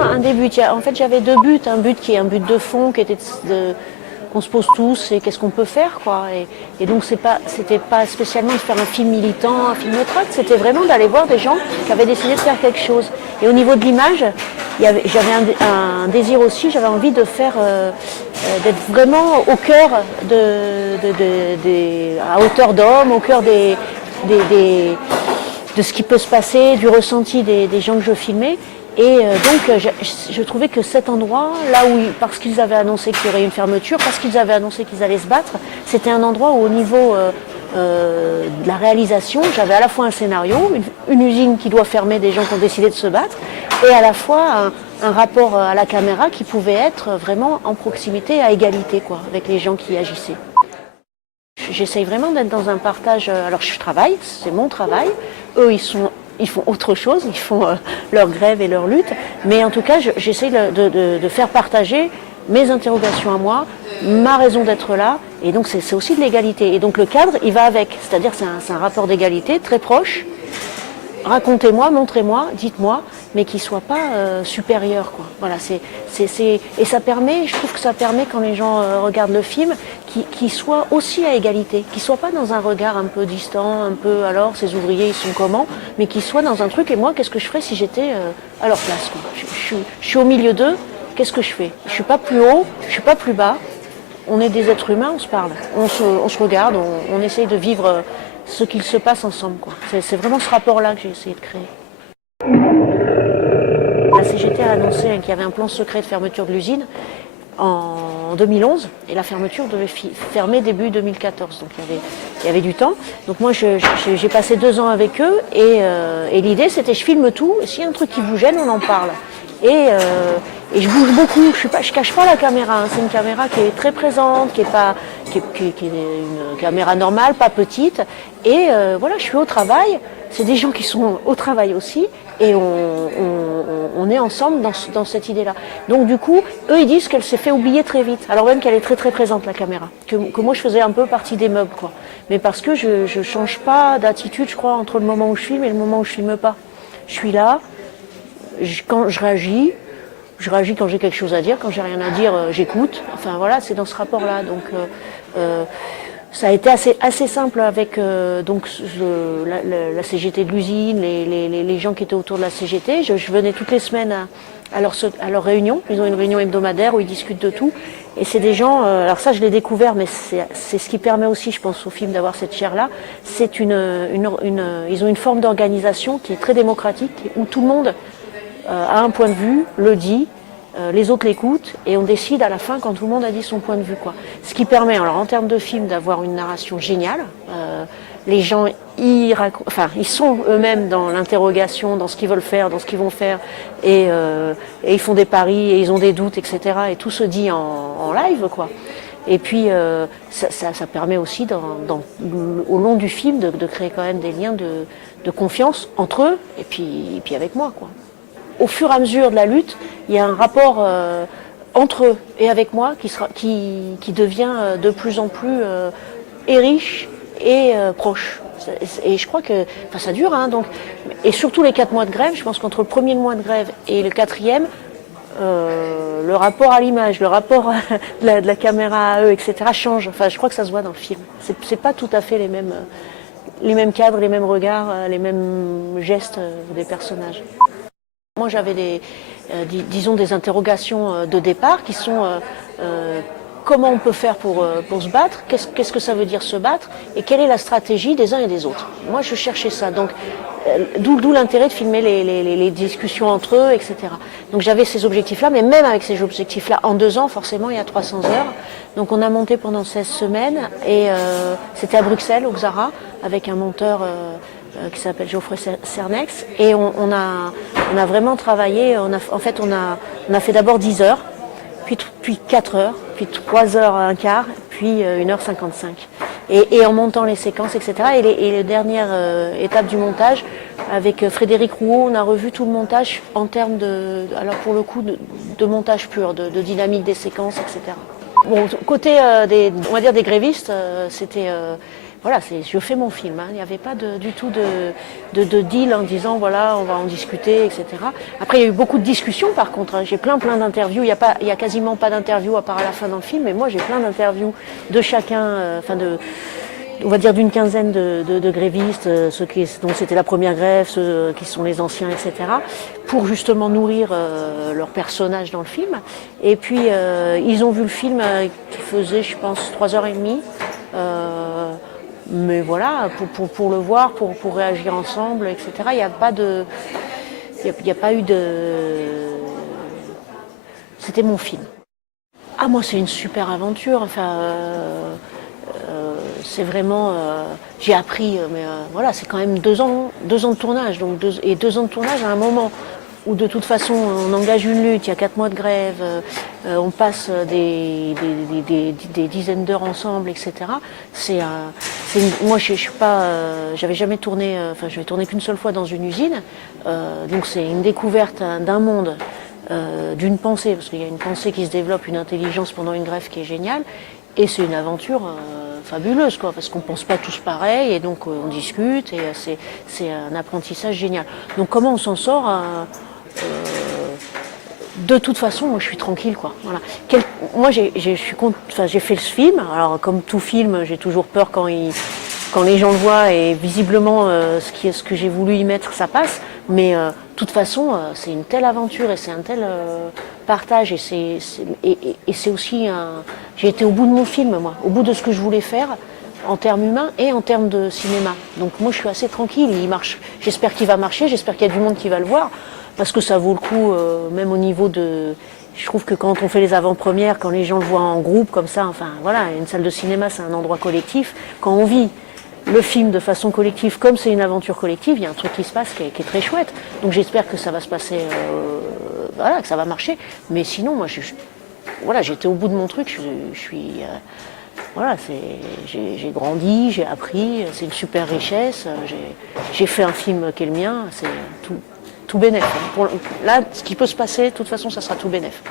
un des buts. En fait, j'avais deux buts. Un but qui est un but de fond, qui était qu'on se pose tous et qu'est-ce qu'on peut faire, quoi. Et donc c'était pas spécialement de faire un film militant, un film de tract, c'était vraiment d'aller voir des gens qui avaient décidé de faire quelque chose. Et au niveau de l'image, j'avais un désir aussi, j'avais envie de faire, d'être vraiment au cœur à hauteur d'homme, au cœur de ce qui peut se passer, du ressenti des gens que je filmais. Et donc je trouvais que cet endroit, là où, parce qu'ils avaient annoncé qu'il y aurait une fermeture, parce qu'ils avaient annoncé qu'ils allaient se battre, c'était un endroit où au niveau de la réalisation, j'avais à la fois un scénario, une usine qui doit fermer des gens qui ont décidé de se battre, et à la fois un rapport à la caméra qui pouvait être vraiment en proximité, à égalité, quoi, avec les gens qui agissaient. J'essaye vraiment d'être dans un partage. Alors je travaille, c'est mon travail. Eux, ils font autre chose, ils font leur grève et leur lutte. Mais en tout cas, j'essaye de faire partager mes interrogations à moi, ma raison d'être là. Et donc c'est aussi de l'égalité. Et donc le cadre, il va avec. C'est-à-dire c'est un rapport d'égalité très proche. Racontez-moi, montrez-moi, dites-moi, mais qui ne soit pas supérieur, quoi. Voilà, et ça permet, je trouve que ça permet quand les gens regardent le film, qu'ils soient aussi à égalité, qu'ils ne soient pas dans un regard un peu distant, un peu alors ces ouvriers ils sont comment, mais qu'ils soient dans un truc et moi qu'est-ce que je ferais si j'étais à leur place, quoi. Je suis au milieu d'eux, qu'est-ce que je fais? Je ne suis pas plus haut, je ne suis pas plus bas, on est des êtres humains, on se parle, on se regarde, on essaye de vivre ce qu'il se passe ensemble, quoi. C'est vraiment ce rapport-là que j'ai essayé de créer. La CGT a annoncé qu'il y avait un plan secret de fermeture de l'usine en 2011 et la fermeture devait fermer début 2014. Donc il y avait du temps. Donc moi j'ai passé 2 ans avec eux et l'idée c'était je filme tout et s'il y a un truc qui vous gêne, on en parle. Et je bouge beaucoup, je cache pas la caméra, hein. C'est une caméra qui est très présente, qui est une caméra normale, pas petite. Et voilà, je suis au travail, c'est des gens qui sont au travail aussi, et on est ensemble dans cette idée-là. Donc du coup, eux ils disent qu'elle s'est fait oublier très vite, alors même qu'elle est très très présente la caméra, que moi je faisais un peu partie des meubles, quoi. Mais parce que je change pas d'attitude, je crois, entre le moment où je filme et le moment où je filme pas. Je suis là. Quand je réagis quand j'ai quelque chose à dire, quand j'ai rien à dire, j'écoute. Enfin voilà, c'est dans ce rapport-là. Donc ça a été assez simple avec la CGT de l'usine, les gens qui étaient autour de la CGT. Je venais toutes les semaines à leur réunion. Ils ont une réunion hebdomadaire où ils discutent de tout. Et c'est des gens, alors ça je l'ai découvert, mais c'est ce qui permet aussi, je pense, au film d'avoir cette chair-là. Ils ont une forme d'organisation qui est très démocratique, où tout le monde a un point de vue, le dit, les autres l'écoutent et on décide à la fin quand tout le monde a dit son point de vue, quoi. Ce qui permet, alors en termes de film, d'avoir une narration géniale. Les gens ils sont eux-mêmes dans l'interrogation, dans ce qu'ils veulent faire, dans ce qu'ils vont faire, et ils font des paris et ils ont des doutes, etc. Et tout se dit en live, quoi. Et puis ça permet aussi au long du film de créer quand même des liens de confiance entre eux et puis avec moi, quoi. Au fur et à mesure de la lutte, il y a un rapport entre eux et avec moi qui devient de plus en plus riche et proche. Et je crois que ça dure, hein, donc, et surtout les 4 mois de grève, je pense qu'entre le premier mois de grève et le 4e, le rapport à l'image, le rapport de la caméra à eux, etc. change. Enfin, je crois que ça se voit dans le film. C'est pas tout à fait les mêmes cadres, les mêmes regards, les mêmes gestes des personnages. Moi, j'avais disons des interrogations de départ qui sont comment on peut faire pour se battre, qu'est-ce que ça veut dire se battre et quelle est la stratégie des uns et des autres. Moi, je cherchais ça, donc d'où l'intérêt de filmer les discussions entre eux, etc. Donc j'avais ces objectifs-là, mais même avec ces objectifs-là, en 2 ans, forcément, il y a 300 heures. Donc on a monté pendant 16 semaines et c'était à Bruxelles, au Xara, avec un monteur qui s'appelle Geoffrey Cernex, et on a vraiment travaillé. On a fait d'abord 10 heures, puis 4 heures, puis 3 heures un quart, puis 1h55. Et en montant les séquences, etc. Et les dernières étapes du montage, avec Frédéric Rouault, on a revu tout le montage en termes alors pour le coup, de montage pur, de dynamique des séquences, etc. Bon, côté on va dire des grévistes, c'était voilà, je fais mon film. Il n'y avait pas du tout de deal en disant voilà, on va en discuter, etc. Après, il y a eu beaucoup de discussions par contre. J'ai plein d'interviews. Il y a quasiment pas d'interviews à part à la fin dans le film, mais moi j'ai plein d'interviews de chacun, on va dire d'une quinzaine de grévistes, ceux dont c'était la première grève, ceux qui sont les anciens, etc., pour justement nourrir leurs personnages dans le film. Et puis ils ont vu le film qui faisait, je pense, 3h30. Mais voilà, pour le voir, pour réagir ensemble, etc. Il n'y a pas de, il y a pas eu de. C'était mon film. Ah moi c'est une super aventure. Enfin. C'est vraiment, j'ai appris, mais voilà, c'est quand même 2 ans de tournage, donc 2 ans de tournage à un moment où de toute façon on engage une lutte, il y a 4 mois de grève, on passe des dizaines d'heures ensemble, etc. Moi je suis pas, j'avais jamais tourné, enfin je n'ai tourné qu'une seule fois dans une usine, donc c'est une découverte d'un monde. D'une pensée, parce qu'il y a une pensée qui se développe, une intelligence pendant une grève qui est géniale, et c'est une aventure fabuleuse, quoi, parce qu'on ne pense pas tous pareil, et donc on discute, et c'est un apprentissage génial. Donc comment on s'en sort de toute façon, moi je suis tranquille, quoi. Voilà. Moi j'ai fait ce film, alors comme tout film, j'ai toujours peur quand les gens le voient, et visiblement ce que j'ai voulu y mettre, ça passe. Mais de toute façon, c'est une telle aventure et c'est un tel partage. Et c'est aussi j'ai été au bout de mon film, moi, au bout de ce que je voulais faire en termes humains et en termes de cinéma. Donc moi, je suis assez tranquille. Il marche. J'espère qu'il va marcher. J'espère qu'il y a du monde qui va le voir parce que ça vaut le coup, même au niveau de. Je trouve que quand on fait les avant-premières, quand les gens le voient en groupe comme ça, enfin voilà, une salle de cinéma, c'est un endroit collectif. Quand on vit le film de façon collective, comme c'est une aventure collective, il y a un truc qui se passe qui est très chouette. Donc j'espère que ça va se passer, voilà, que ça va marcher. Mais sinon, moi, voilà, j'étais au bout de mon truc. Je suis, voilà, j'ai grandi, j'ai appris. C'est une super richesse. J'ai fait un film qui est le mien. C'est tout bénef. Là, ce qui peut se passer, de toute façon, ça sera tout bénef.